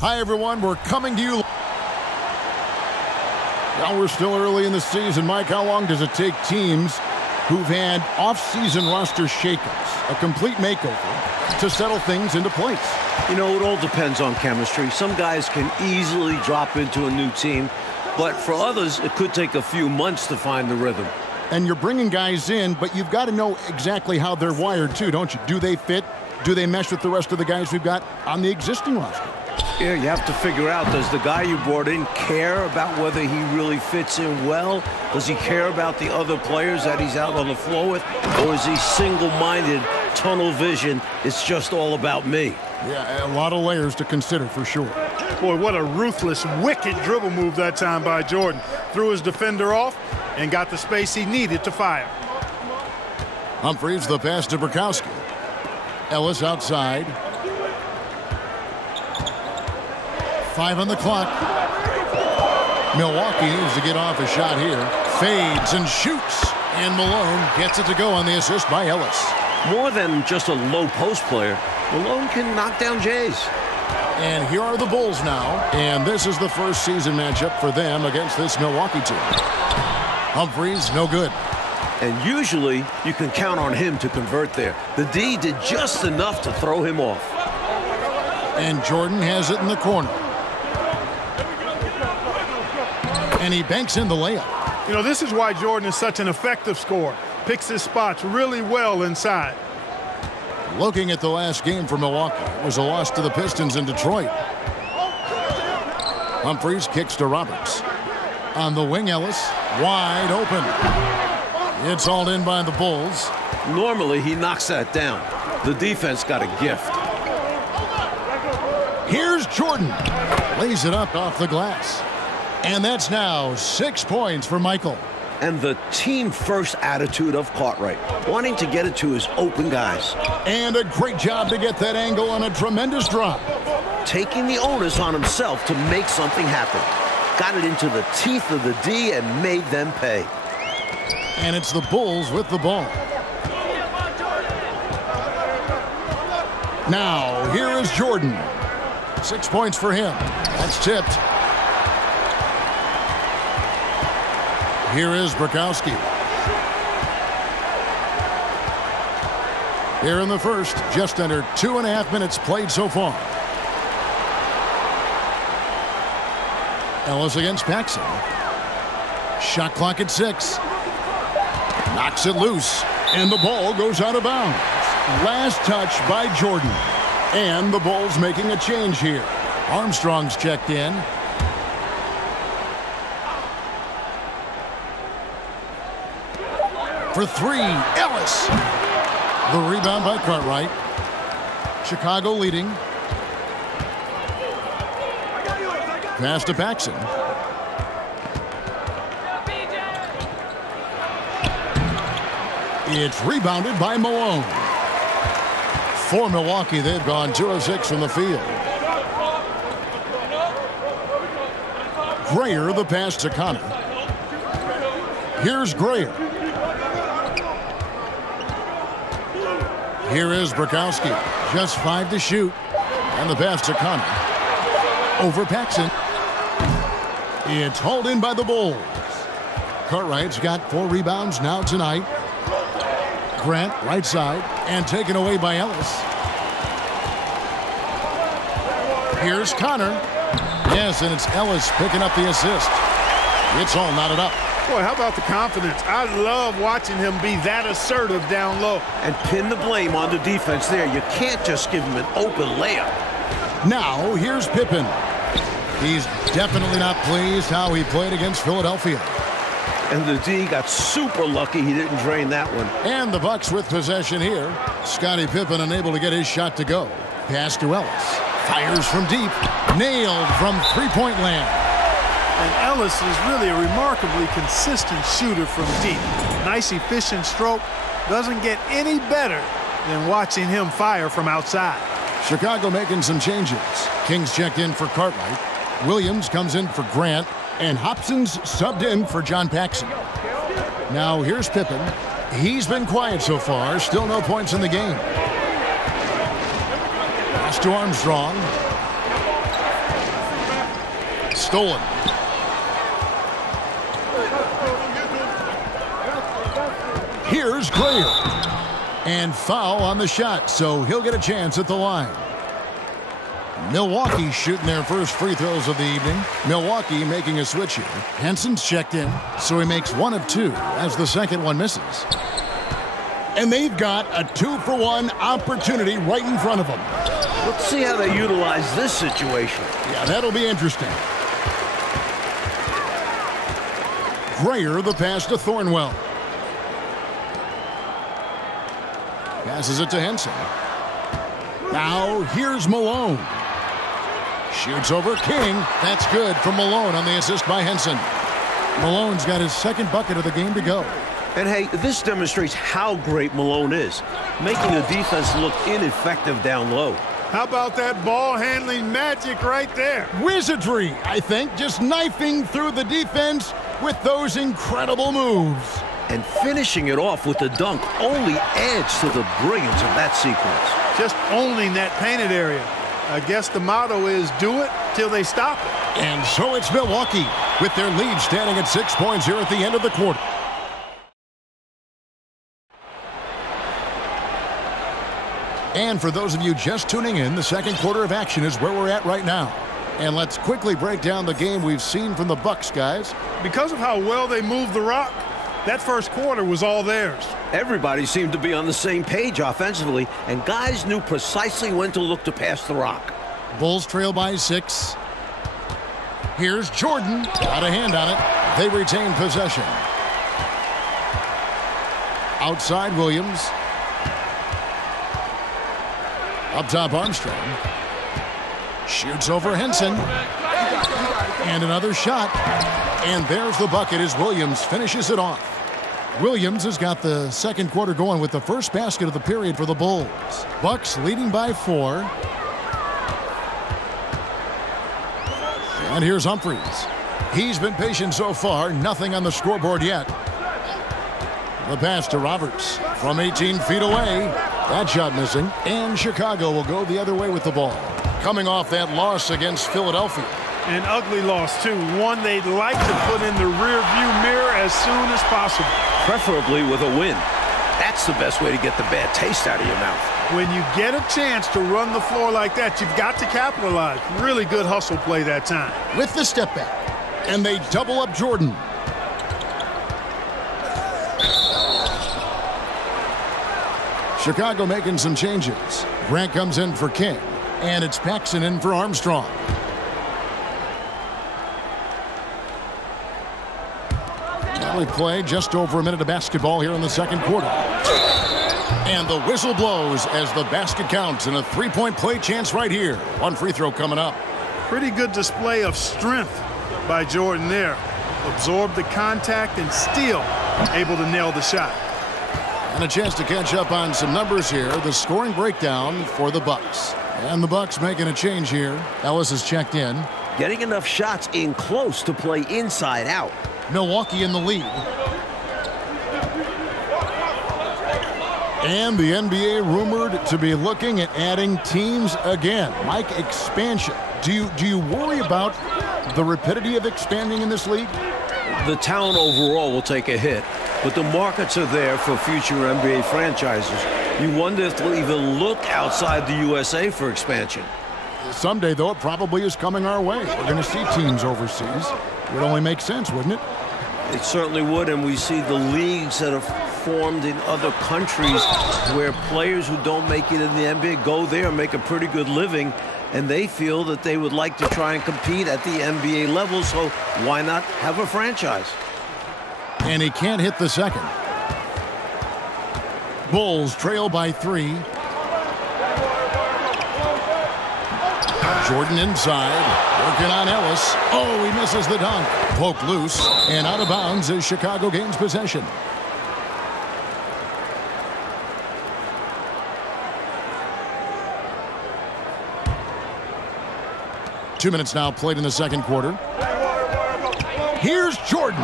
Hi, everyone. We're coming to you. Now we're still early in the season. Mike, how long does it take teams who've had off-season roster shakeups, a complete makeover, to settle things into place? You know, it all depends on chemistry. Some guys can easily drop into a new team, but for others, it could take a few months to find the rhythm. And you're bringing guys in, but you've got to know exactly how they're wired, too, don't you? Do they fit? Do they mesh with the rest of the guys we've got on the existing roster? Yeah, you have to figure out, does the guy you brought in care about whether he really fits in well? Does he care about the other players that he's out on the floor with? Or is he single-minded, tunnel vision, it's just all about me? Yeah, a lot of layers to consider for sure. Boy, what a ruthless, wicked dribble move that time by Jordan. Threw his defender off and got the space he needed to fire. Humphries the pass to Burkowski. Ellis outside. 5 on the clock. Milwaukee needs to get off a shot here. Fades and shoots. And Malone gets it to go on the assist by Ellis. More than just a low post player, Malone can knock down Jays. And here are the Bulls now. And this is the first season matchup for them against this Milwaukee team. Humphries, no good. And usually, you can count on him to convert there. The D did just enough to throw him off. And Jordan has it in the corner. And he banks in the layup. You know, this is why Jordan is such an effective scorer. Picks his spots really well inside. Looking at the last game for Milwaukee, it was a loss to the Pistons in Detroit. Humphries kicks to Roberts. On the wing, Ellis, wide open. It's hauled in by the Bulls. Normally, he knocks that down. The defense got a gift. Here's Jordan. Lays it up off the glass. And that's now 6 points for Michael. And the team-first attitude of Cartwright, wanting to get it to his open guys. And a great job to get that angle on a tremendous drop. Taking the onus on himself to make something happen. Got it into the teeth of the D and made them pay. And it's the Bulls with the ball. Now, here is Jordan. 6 points for him. That's tipped. Here is Burkowski. Here in the first, just under 2.5 minutes played so far. Ellis against Paxson. Shot clock at 6. Knocks it loose, and the ball goes out of bounds. Last touch by Jordan. And the Bulls making a change here. Armstrong's checked in. For 3, Ellis. The rebound by Cartwright. Chicago leading. Pass to Paxson. It's rebounded by Malone. For Milwaukee, they've gone 2 of 6 from the field. Grayer the pass to Connor. Here's Grayer. Here is Burkowski. Just 5 to shoot. And the pass to Connor. Over Paxson. It's hauled in by the Bulls. Cartwright's got 4 rebounds now tonight. Grant, right side, and taken away by Ellis. Here's Connor. Yes, and it's Ellis picking up the assist. It's all knotted up. Boy, how about the confidence? I love watching him be that assertive down low. And pin the blame on the defense there. You can't just give him an open layup. Now, here's Pippen. He's definitely not pleased how he played against Philadelphia. And the D got super lucky he didn't drain that one. And the Bucks with possession here. Scottie Pippen unable to get his shot to go. Pass to Ellis. Fires from deep. Nailed from three-point land. And Ellis is really a remarkably consistent shooter from deep. Nice, efficient stroke. Doesn't get any better than watching him fire from outside. Chicago making some changes. Kings checked in for Cartwright. Williams comes in for Grant. And Hobson's subbed in for John Paxson. Now here's Pippen. He's been quiet so far. Still no points in the game. Pass to Armstrong. stolen. Here's Greer. And foul on the shot, so he'll get a chance at the line. Milwaukee shooting their first free throws of the evening. Milwaukee making a switch here. Henson's checked in, so he makes 1 of 2 as the second one misses. And they've got a 2-for-1 opportunity right in front of them. Let's see how they utilize this situation. Yeah, that'll be interesting. Greer, the pass to Thornwell. Passes it to Henson. Now here's Malone. Shoots over King. That's good from Malone on the assist by Henson. Malone's got his second bucket of the game to go. And hey, this demonstrates how great Malone is, making the defense look ineffective down low. How about that ball handling magic right there? Wizardry, I think, just knifing through the defense with those incredible moves. And finishing it off with the dunk only adds to the brilliance of that sequence. Just owning that painted area. I guess the motto is do it till they stop it. And so it's Milwaukee with their lead standing at 6 points here at the end of the quarter. And for those of you just tuning in, the second quarter of action is where we're at right now. And let's quickly break down the game we've seen from the Bucks, guys. Because of how well they moved the rock, that first quarter was all theirs. Everybody seemed to be on the same page offensively, and guys knew precisely when to look to pass the rock. Bulls trail by 6. Here's Jordan. Got a hand on it. They retain possession. Outside Williams. Up top Armstrong. Shoots over Henson. And another shot. And there's the bucket as Williams finishes it off. Williams has got the second quarter going with the first basket of the period for the Bulls. Bucks leading by 4. And here's Humphries. He's been patient so far. Nothing on the scoreboard yet. The pass to Roberts from 18 feet away. That shot missing. And Chicago will go the other way with the ball. Coming off that loss against Philadelphia. An ugly loss, too. One they'd like to put in the rearview mirror as soon as possible. Preferably with a win. That's the best way to get the bad taste out of your mouth. When you get a chance to run the floor like that, you've got to capitalize. Really good hustle play that time. With the step back. And they double up Jordan. Chicago making some changes. Grant comes in for King. And it's Paxson in for Armstrong. We play just over a minute of basketball here in the second quarter. And the whistle blows as the basket counts and a three-point play chance right here. One free throw coming up. Pretty good display of strength by Jordan there. Absorbed the contact and still able to nail the shot. And a chance to catch up on some numbers here. The scoring breakdown for the Bucks. And the Bucks making a change here. Ellis is checked in. Getting enough shots in close to play inside out. Milwaukee in the lead. And the NBA rumored to be looking at adding teams again. Mike, expansion. Do you worry about the rapidity of expanding in this league? The talent overall will take a hit, but the markets are there for future NBA franchises. You wonder if they'll even look outside the USA for expansion. Someday, though, it probably is coming our way. We're going to see teams overseas. It would only make sense, wouldn't it? It certainly would, and we see the leagues that are formed in other countries where players who don't make it in the NBA go there and make a pretty good living, and they feel that they would like to try and compete at the NBA level, so why not have a franchise? And he can't hit the second. Bulls trail by 3. Jordan inside, working on Ellis. Oh, he misses the dunk. Poked loose and out of bounds as Chicago gains possession. Two minutes now played in the second quarter. Here's Jordan.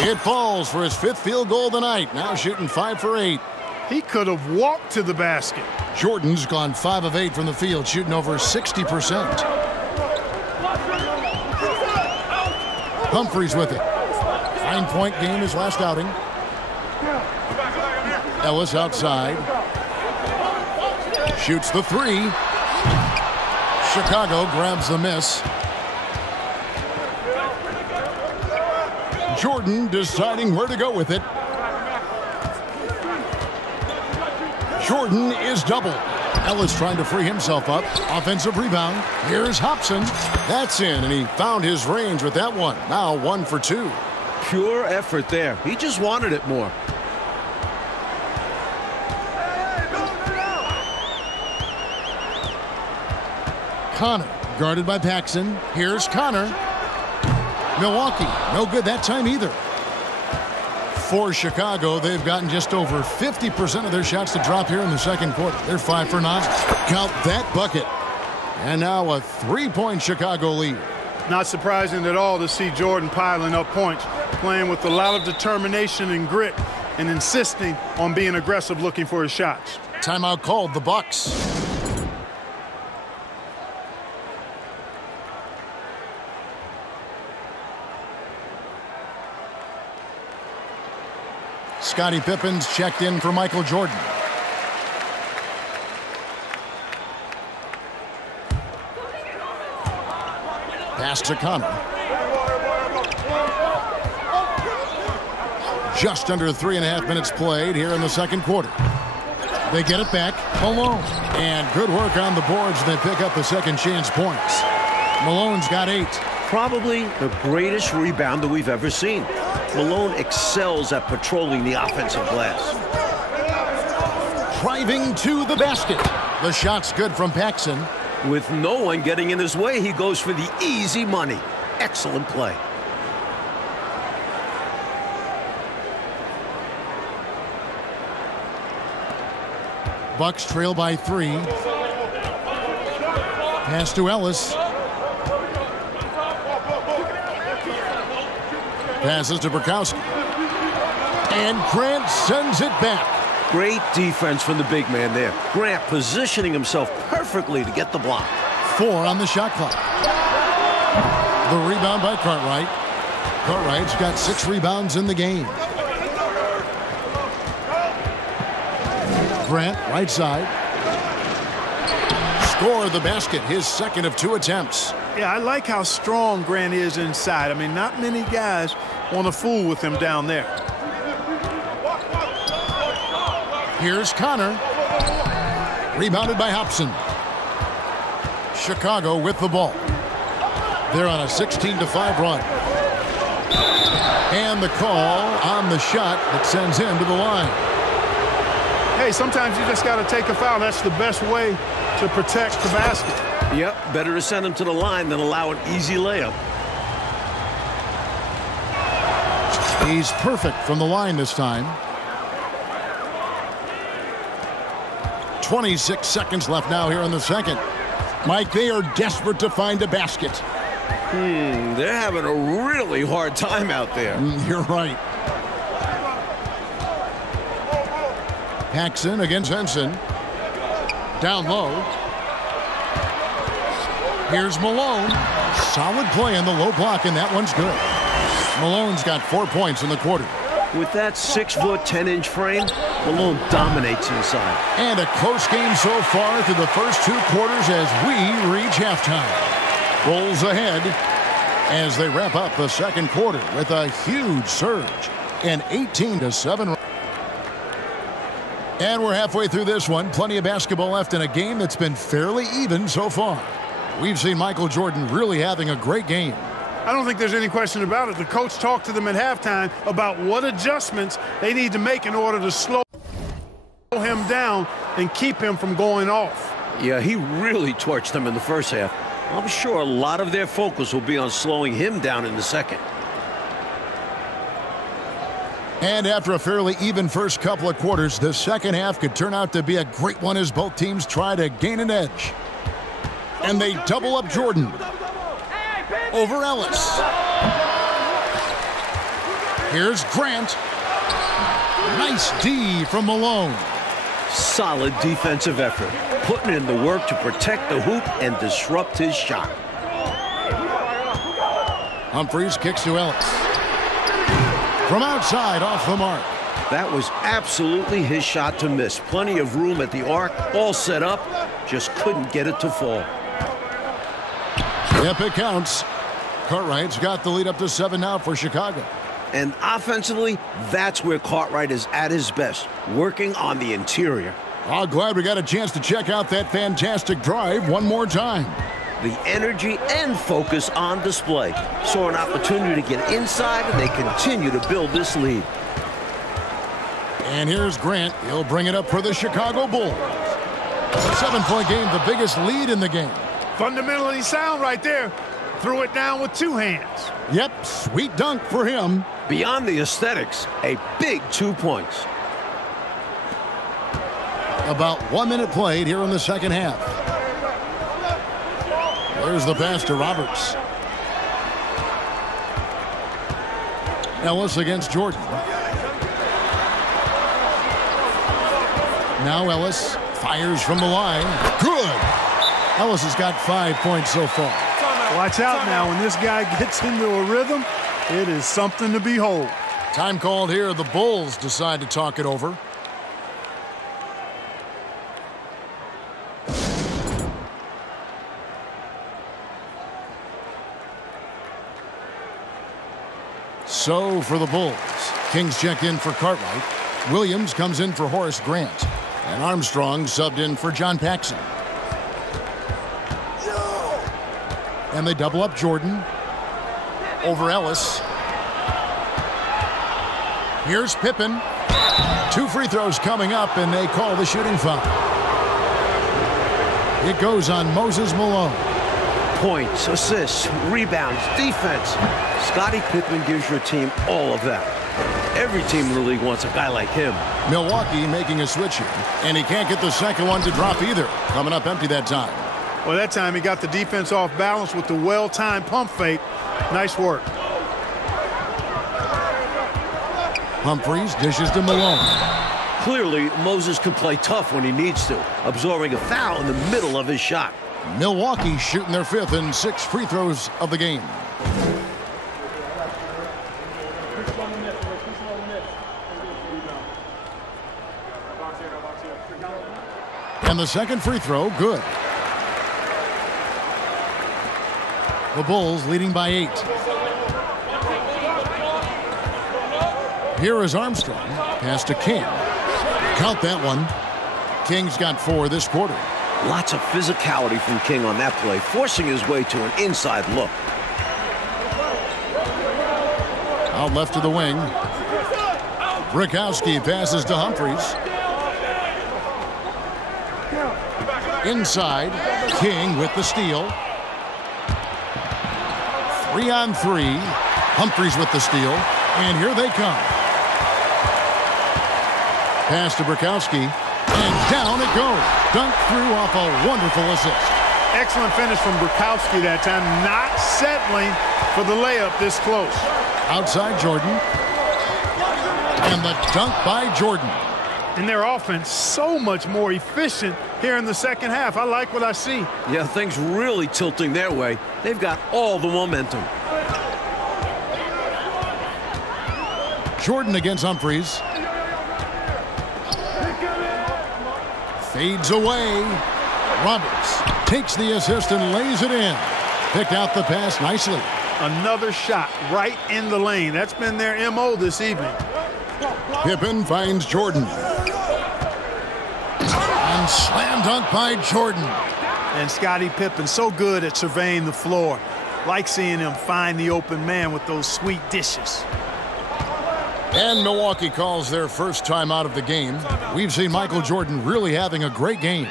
It falls for his 5th field goal of the night. Now shooting 5 for 8. He could have walked to the basket. Jordan's gone 5 of 8 from the field, shooting over 60%. Humphries with it. 9-point game his last outing. Ellis outside. Shoots the three. Chicago grabs the miss. Jordan deciding where to go with it. Jordan is doubled. Ellis trying to free himself up. Offensive rebound. Here's Hobson. That's in, and he found his range with that one. Now 1 for 2. Pure effort there. He just wanted it more. Connor guarded by Paxson. Here's Connor. Milwaukee, no good that time either. For Chicago, they've gotten just over 50% of their shots to drop here in the second quarter. They're 5 for 9. Count that bucket. And now a 3-point Chicago lead. Not surprising at all to see Jordan piling up points, playing with a lot of determination and grit, and insisting on being aggressive looking for his shots. Timeout called, the Bucks. Scottie Pippen's checked in for Michael Jordan. Pass to Connor. Just under 3.5 minutes played here in the second quarter. They get it back. Malone. And good work on the boards. They pick up the second chance points. Malone's got 8. Probably the greatest rebounder we've ever seen. Malone excels at patrolling the offensive glass. Driving to the basket. The shot's good from Paxson. With no one getting in his way, he goes for the easy money. Excellent play. Bucks trail by 3. Pass to Ellis. Passes to Burkowski. And Grant sends it back. Great defense from the big man there. Grant positioning himself perfectly to get the block. 4 on the shot clock. The rebound by Cartwright. Cartwright's got 6 rebounds in the game. Grant, right side. Score the basket, his second of 2 attempts. Yeah, I like how strong Grant is inside. I mean, not many guys want to fool with him down there. Here's Connor. Rebounded by Hobson. Chicago with the ball. They're on a 16-5 run. And the call on the shot that sends him to the line. Hey, sometimes you just got to take a foul. That's the best way to protect the basket. Yep, better to send him to the line than allow an easy layup. He's perfect from the line this time. 26 seconds left now here in the second. Mike, they are desperate to find a basket. They're having a really hard time out there. You're right. Paxson against Henson. Down low. Here's Malone. Solid play in the low block, and that one's good. Malone's got 4 points in the quarter. With that 6-foot, 10-inch frame, Malone dominates inside. And a close game so far through the first 2 quarters as we reach halftime. Rolls ahead as they wrap up the second quarter with a huge surge. An 18-7. And we're halfway through this one. Plenty of basketball left in a game that's been fairly even so far. We've seen Michael Jordan really having a great game. I don't think there's any question about it. The coach talked to them at halftime about what adjustments they need to make in order to slow him down and keep him from going off. Yeah, he really torched them in the first half. I'm sure a lot of their focus will be on slowing him down in the second. And after a fairly even first couple of quarters, the second half could turn out to be a great one as both teams try to gain an edge. And they double up Jordan over Ellis. Here's Grant. Nice D from Malone. Solid defensive effort, putting in the work to protect the hoop and disrupt his shot. Humphries kicks to Ellis. From outside, off the mark. That was absolutely his shot to miss. Plenty of room at the arc, all set up, just couldn't get it to fall. Yep, it counts. Cartwright's got the lead up to 7 now for Chicago. And offensively, that's where Cartwright is at his best, working on the interior. Oh, glad we got a chance to check out that fantastic drive one more time. The energy and focus on display. Saw an opportunity to get inside, and they continue to build this lead. And here's Grant. He'll bring it up for the Chicago Bulls. 7-point game, the biggest lead in the game. Fundamentally sound right there. Threw it down with 2 hands. Yep, sweet dunk for him. Beyond the aesthetics, a big 2 points. About 1 minute played here in the second half. There's the pass to Roberts. Ellis against Jordan. Now Ellis fires from the line. Good! Ellis has got 5 points so far. Watch out now. When this guy gets into a rhythm, it is something to behold. Time called here. The Bulls decide to talk it over. So for the Bulls, Kings check in for Cartwright. Williams comes in for Horace Grant. And Armstrong subbed in for John Paxson. And they double up Jordan over Ellis. Here's Pippen. 2 free throws coming up, and they call the shooting foul. It goes on Moses Malone. Points, assists, rebounds, defense. Scottie Pippen gives your team all of that. Every team in the league wants a guy like him. Milwaukee making a switch here, and he can't get the second one to drop either. Coming up empty that time. Well, that time he got the defense off balance with the well-timed pump fake. Nice work. Humphries dishes to Malone. Clearly, Moses can play tough when he needs to, absorbing a foul in the middle of his shot. Milwaukee shooting their 5th and 6th free throws of the game. And the second free throw, good. The Bulls leading by 8. Here is Armstrong. Pass to King. Count that one. King's got 4 this quarter. Lots of physicality from King on that play, forcing his way to an inside look. Out left to the wing. Brikowski passes to Humphries. Inside, King with the steal. 3-on-3. Humphries with the steal. And here they come. Pass to Brikowski. And down it goes. Dunk through off a wonderful assist. Excellent finish from Brikowski that time. Not settling for the layup this close. Outside Jordan. And the dunk by Jordan. And their offense so much more efficient here in the second half. I like what I see. Yeah, things really tilting their way. They've got all the momentum. Jordan against Humphries. Fades away. Roberts takes the assist and lays it in. Picked out the pass nicely. Another shot right in the lane. That's been their MO this evening. Pippen finds Jordan. And slam dunk by Jordan. And Scottie Pippen so good at surveying the floor. Like seeing him find the open man with those sweet dishes. And Milwaukee calls their first time out of the game. We've seen Michael Jordan really having a great game.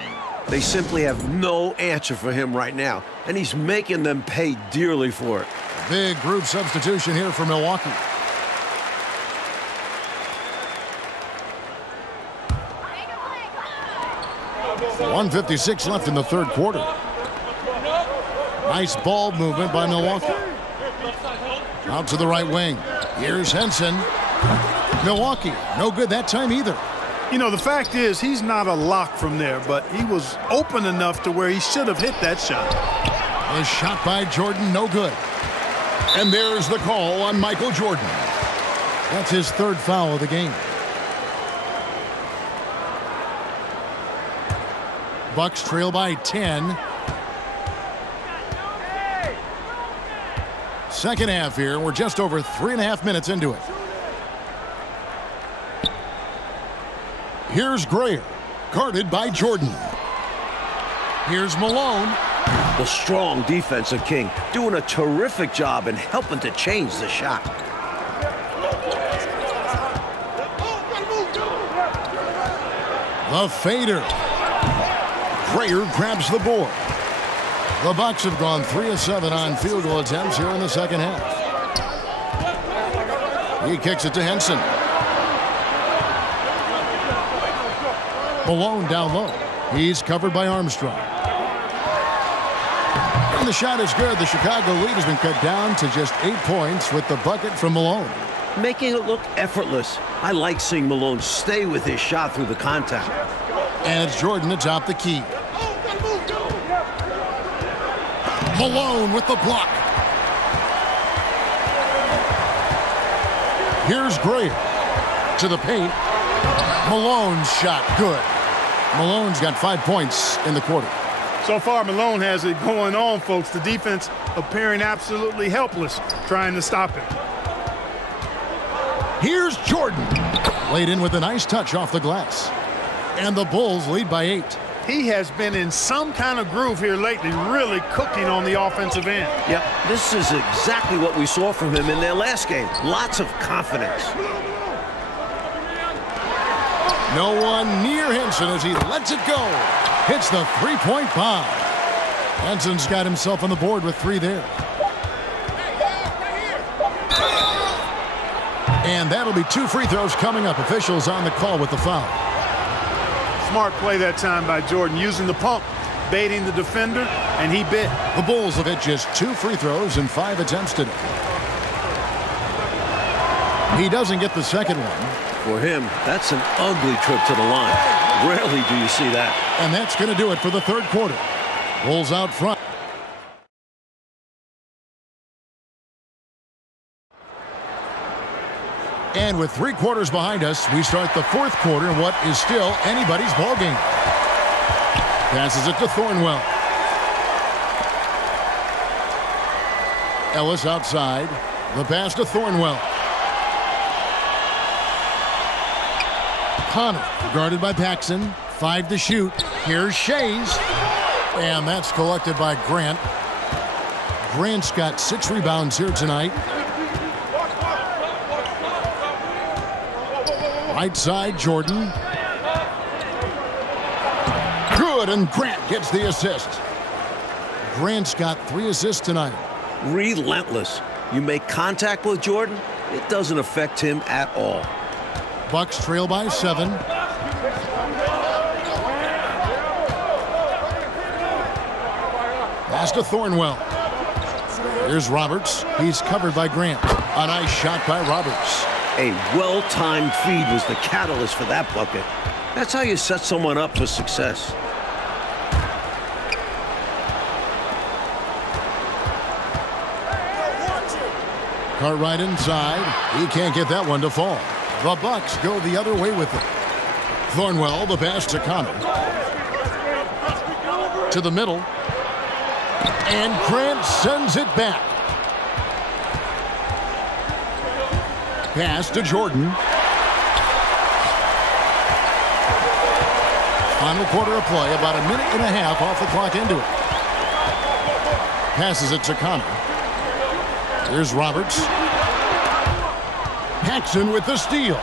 They simply have no answer for him right now, and he's making them pay dearly for it. Big group substitution here for Milwaukee. .156 left in the third quarter. Nice ball movement by Milwaukee. Out to the right wing. Here's Henson. Milwaukee, no good that time either. You know, the fact is he's not a lock from there, but he was open enough to where he should have hit that shot. The shot by Jordan, no good. And there's the call on Michael Jordan. That's his third foul of the game. Bucks trail by 10. Second half here. We're just over 3.5 minutes into it. Here's Grayer, guarded by Jordan. Here's Malone. The strong defensive King doing a terrific job and helping to change the shot. The fader. Grayer grabs the board. The Bucks have gone 3 of 7 on field goal attempts here in the second half. He kicks it to Henson. Malone down low. He's covered by Armstrong. And the shot is good. The Chicago lead has been cut down to just 8 points with the bucket from Malone. Making it look effortless. I like seeing Malone stay with his shot through the contact. And it's Jordan to top the key. Malone with the block. Here's Grayer to the paint. Malone's shot good. Malone's got 5 points in the quarter. So far, Malone has it going on, folks. The defense appearing absolutely helpless, trying to stop him. Here's Jordan. Laid in with a nice touch off the glass. And the Bulls lead by 8. He has been in some kind of groove here lately, really cooking on the offensive end. Yep, this is exactly what we saw from him in their last game. Lots of confidence. No one near Henson as he lets it go. Hits the three-point bomb. Henson's got himself on the board with 3 there. And that'll be 2 free throws coming up. Officials on the call with the foul. Smart play that time by Jordan, using the pump, baiting the defender, and he bit. The Bulls have hit just 2 free throws in 5 attempts today. He doesn't get the second one. For him, that's an ugly trip to the line. Rarely do you see that. And that's going to do it for the third quarter. Bulls out front. And with 3 quarters behind us, we start the fourth quarter in what is still anybody's ballgame. Passes it to Thornwell. Ellis outside. The pass to Thornwell. Connor guarded by Paxson. 5 to shoot. Here's Shays. And that's collected by Grant. Grant's got 6 rebounds here tonight. Right side, Jordan. Good, and Grant gets the assist. Grant's got 3 assists tonight. Relentless. You make contact with Jordan, it doesn't affect him at all. Bucks trail by 7. Pass to Thornwell. Here's Roberts. He's covered by Grant. A nice shot by Roberts. A well-timed feed was the catalyst for that bucket. That's how you set someone up for success. Cartwright inside. He can't get that one to fall. The Bucks go the other way with it. Thornwell, the pass to Connor. To the middle. And Grant sends it back. Pass to Jordan. Final quarter of play, about 1.5 minutes off the clock into it. Passes it to Connor. Here's Roberts. Paxson with the steal.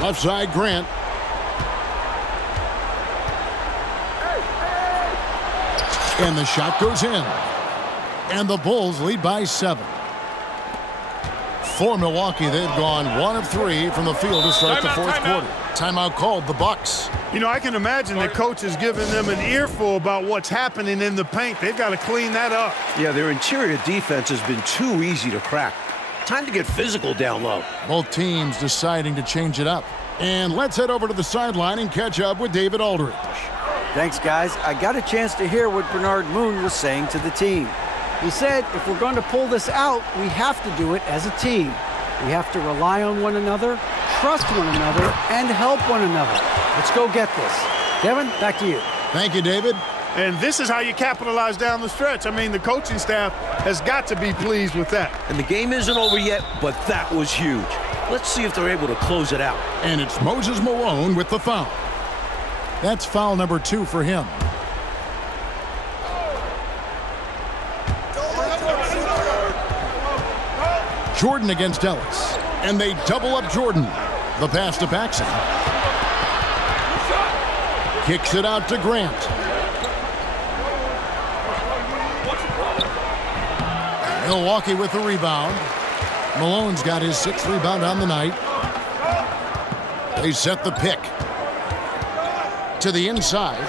Left side, Grant. And the shot goes in. And the Bulls lead by 7. For Milwaukee, they've gone 1 of 3 from the field to start the fourth quarter. Timeout called, the Bucks. You know, I can imagine the coach is giving them an earful about what's happening in the paint. They've got to clean that up. Yeah, their interior defense has been too easy to crack. Time to get physical down low. Both teams deciding to change it up. And let's head over to the sideline and catch up with David Aldridge. Thanks, guys. I got a chance to hear what Bernard Moon was saying to the team. He said if we're going to pull this out, we have to do it as a team. We have to rely on one another, trust one another, and help one another. Let's go get this. Kevin, back to you. Thank you, David. And this is how you capitalize down the stretch. I mean, the coaching staff has got to be pleased with that. And the game isn't over yet, but that was huge. Let's see if they're able to close it out. And it's Moses Malone with the foul. That's foul number 2 for him. Jordan against Ellis. And they double up Jordan. The pass to Paxson. Kicks it out to Grant. Milwaukee with the rebound. Malone's got his 6th rebound on the night. They set the pick. To the inside.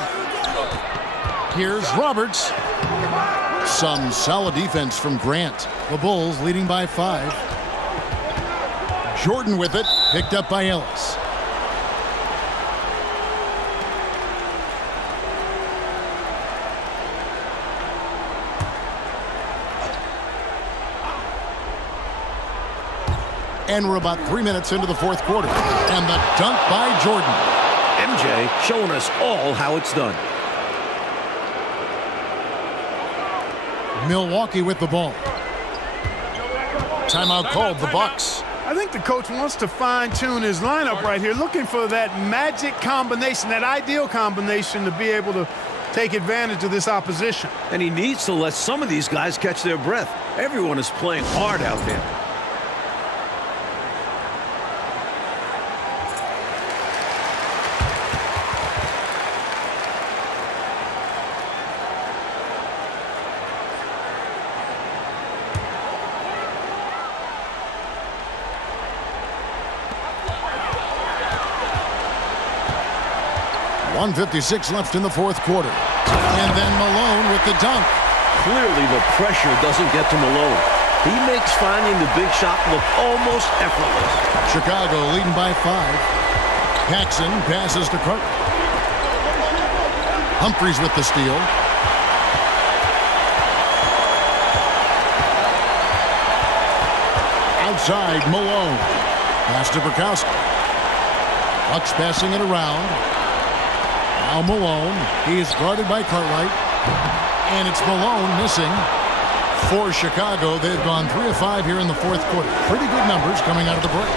Here's Roberts. Some solid defense from Grant. The Bulls leading by 5. Jordan with it, picked up by Ellis. And we're about 3 minutes into the 4th quarter. And the dunk by Jordan. MJ showing us all how it's done. Milwaukee with the ball. Timeout called, the Bucks. I think the coach wants to fine-tune his lineup right here, looking for that magic combination, that ideal combination to be able to take advantage of this opposition. And he needs to let some of these guys catch their breath. Everyone is playing hard out there. .156 left in the 4th quarter. And then Malone with the dunk. Clearly the pressure doesn't get to Malone. He makes finding the big shot look almost effortless. Chicago leading by 5. Paxson passes to Carter. Humphries with the steal. Outside, Malone. Pass to Bukowski. Bucks passing it around. Now Malone. He is guarded by Cartwright. And it's Malone missing for Chicago. They've gone 3 of 5 here in the 4th quarter. Pretty good numbers coming out of the break.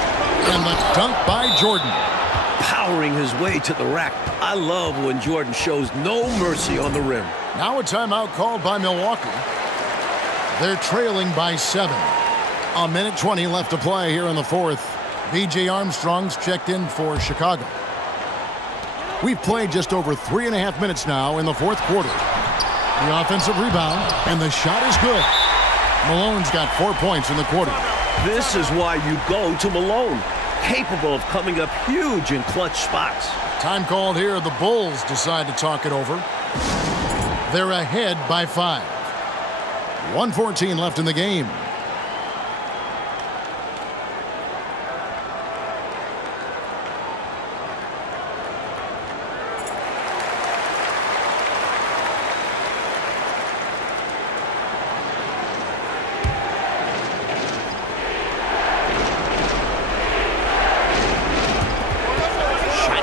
And the dunk by Jordan. Powering his way to the rack. I love when Jordan shows no mercy on the rim. Now a timeout called by Milwaukee. They're trailing by 7. 1:20 left to play here in the 4th. B.J. Armstrong's checked in for Chicago. We've played just over 3.5 minutes now in the 4th quarter. The offensive rebound, and the shot is good. Malone's got 4 points in the quarter. This is why you go to Malone. Capable of coming up huge in clutch spots. Time called here. The Bulls decide to talk it over. They're ahead by 5. 1:14 left in the game.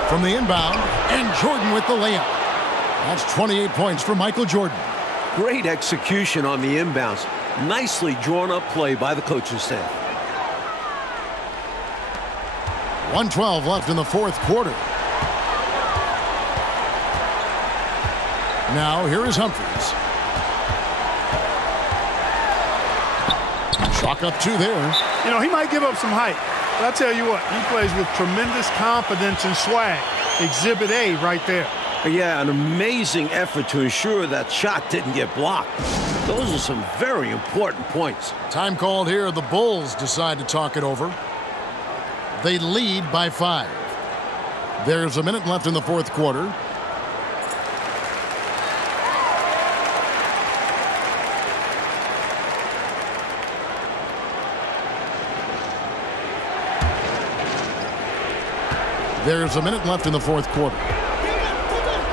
From the inbound, and Jordan with the layup. That's 28 points for Michael Jordan. Great execution on the inbounds. Nicely drawn up play by the coaching staff. 1:12 left in the 4th quarter. Now here is Humphries. Chalk up 2 there. You know, he might give up some height. But I'll tell you what, he plays with tremendous confidence and swag. Exhibit A right there. Yeah, an amazing effort to ensure that shot didn't get blocked. Those are some very important points. Time called here. The Bulls decide to talk it over. They lead by 5. There's a minute left in the 4th quarter. There's a minute left in the 4th quarter.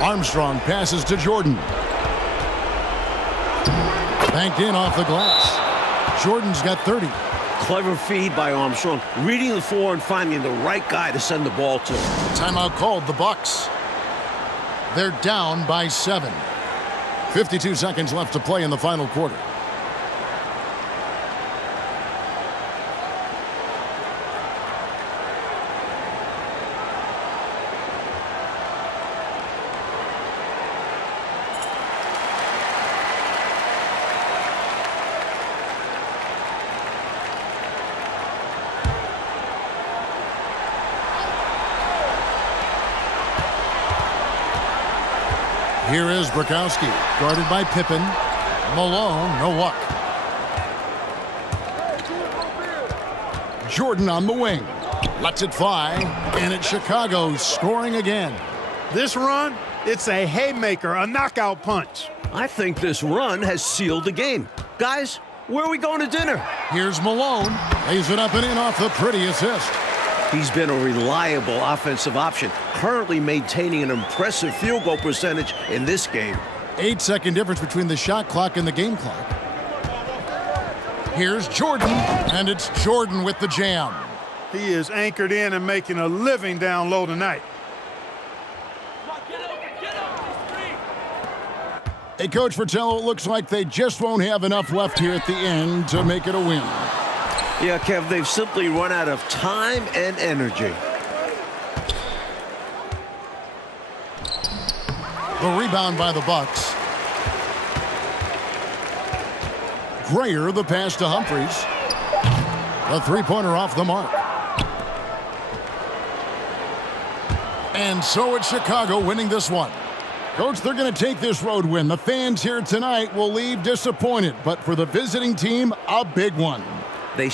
Armstrong passes to Jordan. Banked in off the glass. Jordan's got 30. Clever feed by Armstrong, reading the floor and finding the right guy to send the ball to. Timeout called, the Bucks. They're down by 7. 52 seconds left to play in the final quarter. Here is Bukowski, guarded by Pippen. Malone, no luck. Jordan on the wing. Lets it fly, and it's Chicago scoring again. This run, it's a haymaker, a knockout punch. I think this run has sealed the game. Guys, where are we going to dinner? Here's Malone. Lays it up and in off the pretty assist. He's been a reliable offensive option, currently maintaining an impressive field goal percentage in this game. 8-second difference between the shot clock and the game clock. Here's Jordan, and it's Jordan with the jam. He is anchored in and making a living down low tonight. Hey, Coach Fratello, it looks like they just won't have enough left here at the end to make it a win. Yeah, Kev, they've simply run out of time and energy. The rebound by the Bucks. Grayer, the pass to Humphries. A three-pointer off the mark. And so it's Chicago winning this one. Coach, they're going to take this road win. The fans here tonight will leave disappointed, but for the visiting team, a big one. They